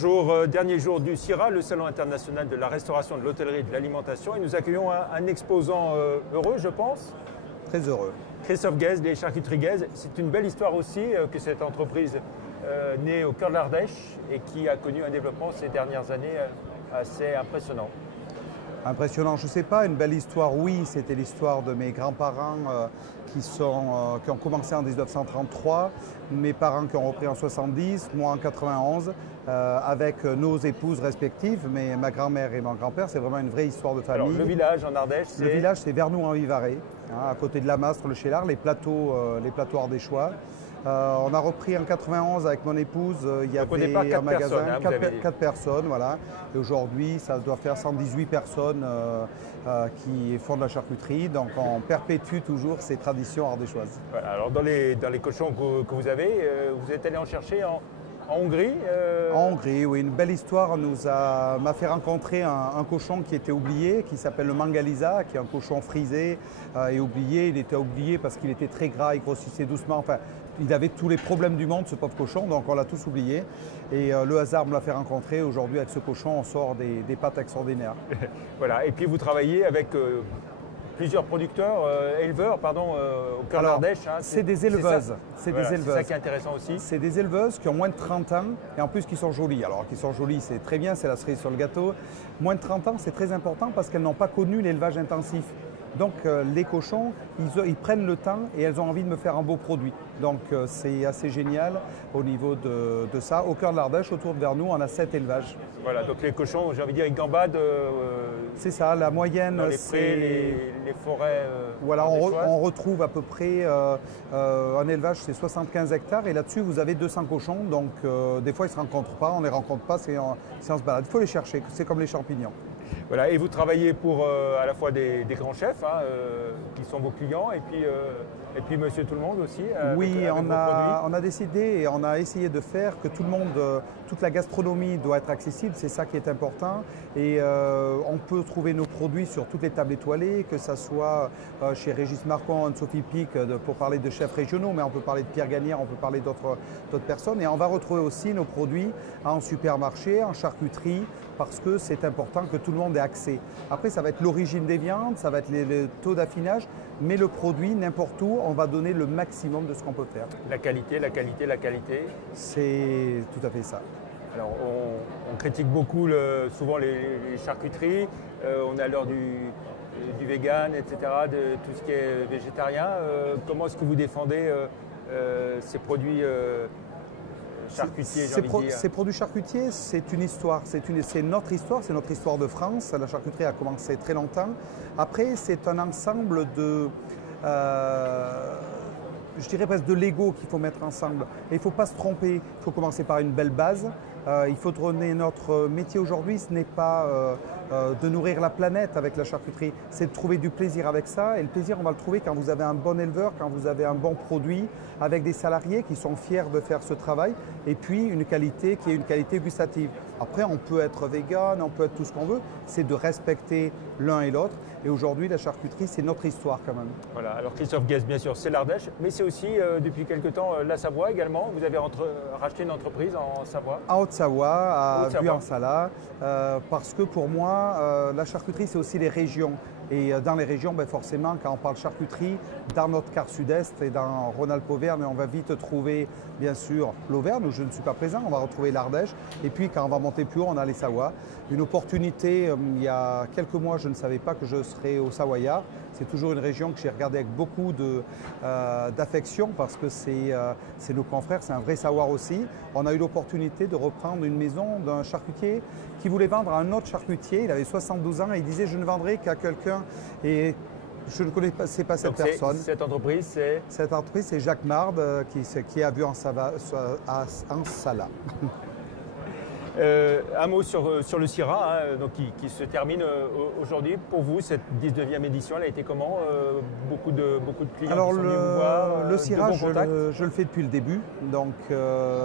Bonjour, dernier jour du CIRA, le Salon international de la restauration, de l'hôtellerie et de l'alimentation. Et nous accueillons un exposant heureux, je pense. Très heureux. Christophe Guèze, des charcuteries Guèze. C'est une belle histoire aussi que cette entreprise née au cœur de l'Ardèche et qui a connu un développement ces dernières années assez impressionnant. Impressionnant, je ne sais pas, une belle histoire, oui, c'était l'histoire de mes grands-parents qui ont commencé en 1933, mes parents qui ont repris en 70, moi en 91, avec nos épouses respectives, mais ma grand-mère et mon grand-père, c'est vraiment une vraie histoire de famille. Alors, le village en Ardèche, c'est... Le village, c'est Vernoux-en-Vivarais, à côté de la Mastre, le Chélard, les plateaux ardéchois. On a repris en 91 avec mon épouse, il y avait un magasin, quatre personnes, voilà. Et aujourd'hui, ça doit faire 118 personnes qui font de la charcuterie, donc on perpétue toujours ces traditions ardéchoises. Voilà, alors dans les cochons que vous avez, vous êtes allé en chercher en Hongrie En Hongrie, oui, une belle histoire m'a fait rencontrer un cochon qui était oublié, qui s'appelle le Mangaliza, qui est un cochon frisé et oublié. Il était oublié parce qu'il était très gras, il grossissait doucement, enfin, il avait tous les problèmes du monde, ce pauvre cochon, donc on l'a tous oublié. Et le hasard me l'a fait rencontrer. Aujourd'hui, avec ce cochon, on sort des pâtes extraordinaires. Voilà, et puis vous travaillez avec... plusieurs producteurs, éleveurs, au cœur de l'Ardèche. Hein, c'est des éleveuses. C'est ça qui est intéressant aussi. C'est des éleveuses qui ont moins de 30 ans et en plus qui sont jolies. Alors qui sont jolies, c'est très bien, c'est la cerise sur le gâteau. Moins de 30 ans, c'est très important parce qu'elles n'ont pas connu l'élevage intensif. Donc les cochons, ils prennent le temps et elles ont envie de me faire un beau produit. Donc c'est assez génial au niveau de ça. Au cœur de l'Ardèche, autour de Vernoux, on a 7 élevages. Voilà, donc les cochons, j'ai envie de dire, ils gambadent. C'est ça, la moyenne. Dans les prés, les forêts. Voilà, on retrouve à peu près un élevage, c'est 75 hectares et là-dessus vous avez 200 cochons. Donc des fois ils ne se rencontrent pas, on ne les rencontre pas, c'est on se balade. Il faut les chercher, c'est comme les champignons. Voilà, et vous travaillez pour à la fois des grands chefs qui sont vos clients et puis monsieur tout le monde aussi. Oui, on a décidé et on a essayé de faire que tout le monde, toute la gastronomie doit être accessible, c'est ça qui est important. Et on peut trouver nos produits sur toutes les tables étoilées, que ce soit chez Régis Marcon, Anne-Sophie Pic, pour parler de chefs régionaux, mais on peut parler de Pierre Gagnère, on peut parler d'autres personnes. Et on va retrouver aussi nos produits en supermarché, en charcuterie, parce que c'est important que tout le monde ait accès. Après, ça va être l'origine des viandes, ça va être les taux d'affinage, mais le produit, n'importe où, on va donner le maximum de ce qu'on peut faire. La qualité, la qualité, la qualité. C'est tout à fait ça. Alors, on critique beaucoup souvent les charcuteries, on est à l'heure du vegan, etc., de tout ce qui est végétarien. Comment est-ce que vous défendez ces produits charcutiers, j'ai envie de dire. Ces produits charcutiers, c'est une histoire, c'est notre histoire de France. La charcuterie a commencé très longtemps. Après, c'est un ensemble de, je dirais presque de Lego qu'il faut mettre ensemble. Et il ne faut pas se tromper, il faut commencer par une belle base. Il faut tourner notre métier aujourd'hui, ce n'est pas de nourrir la planète avec la charcuterie, c'est de trouver du plaisir avec ça. Et le plaisir, on va le trouver quand vous avez un bon éleveur, quand vous avez un bon produit, avec des salariés qui sont fiers de faire ce travail, et puis une qualité qui est une qualité gustative. Après, on peut être vegan, on peut être tout ce qu'on veut, c'est de respecter l'un et l'autre. Et aujourd'hui, la charcuterie, c'est notre histoire quand même. Voilà, alors Christophe Guèze, bien sûr, c'est l'Ardèche, mais c'est aussi, depuis quelque temps, la Savoie également. Vous avez racheté une entreprise en Savoie. En Haute-Savoie, à Buis-en-Sala, parce que pour moi, la charcuterie, c'est aussi les régions. Et dans les régions, forcément, quand on parle charcuterie, dans notre quart sud-est et dans Rhône-Alpes-Auvergne, on va vite trouver, bien sûr, l'Auvergne, où je ne suis pas présent, on va retrouver l'Ardèche. Et puis, quand on va monter plus haut, on a les Savoies. Une opportunité, il y a quelques mois, je ne savais pas que je serais au Savoyard. C'est toujours une région que j'ai regardée avec beaucoup d'affection parce que c'est nos confrères, c'est un vrai savoir aussi. On a eu l'opportunité de reprendre une maison d'un charcutier qui voulait vendre à un autre charcutier. Il avait 72 ans et il disait « je ne vendrai qu'à quelqu'un ». Et je ne connais pas cette personne. Cette entreprise, c'est... Cette entreprise, c'est Jacques Marde qui est à Buis-en-Sala. Un mot sur le CIRA, donc qui se termine aujourd'hui. Pour vous, cette 19e édition, elle a été comment beaucoup de clients Alors qui sont venus vous voir, le CIRA, je le fais depuis le début. Donc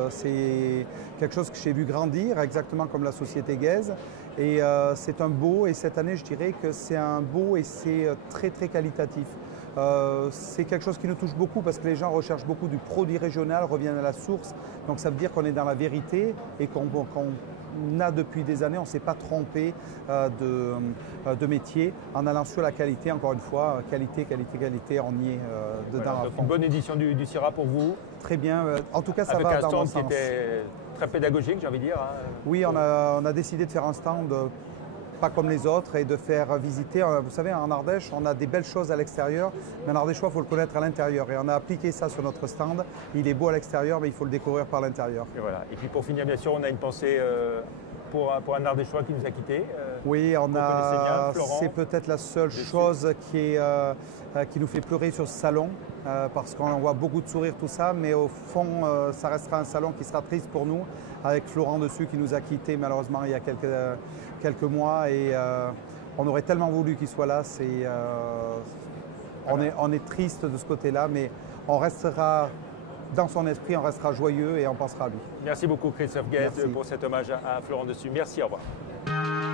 c'est quelque chose que j'ai vu grandir, exactement comme la société Guèze. Et c'est un beau, et cette année, je dirais que c'est un beau et c'est très très qualitatif. C'est quelque chose qui nous touche beaucoup parce que les gens recherchent beaucoup du produit régional, reviennent à la source. Donc ça veut dire qu'on est dans la vérité et qu'on a depuis des années, on ne s'est pas trompé de métier en allant sur la qualité, encore une fois, qualité, on y est dedans. Voilà, donc une bonne édition du Syrah pour vous. Très bien, en tout cas ça avec va un dans mon stand sens. qui était très pédagogique, j'ai envie de dire. Oui, on a décidé de faire un stand pas comme les autres et de faire visiter. Vous savez, en Ardèche, on a des belles choses à l'extérieur, mais en Ardéchois, il faut le connaître à l'intérieur. Et on a appliqué ça sur notre stand. Il est beau à l'extérieur, mais il faut le découvrir par l'intérieur. Et voilà. Et puis pour finir, bien sûr, on a une pensée pour un Ardéchois qui nous a quittés. Oui, c'est peut-être la seule chose qui nous fait pleurer sur ce salon, parce qu'on voit beaucoup de sourires, tout ça, mais au fond, ça restera un salon qui sera triste pour nous, avec Florent dessus qui nous a quittés malheureusement il y a quelques mois, et on aurait tellement voulu qu'il soit là. On est triste de ce côté-là, mais on restera dans son esprit, on restera joyeux et on pensera à lui. Merci beaucoup Christophe Guest pour cet hommage à Florent Dessus. Merci, au revoir.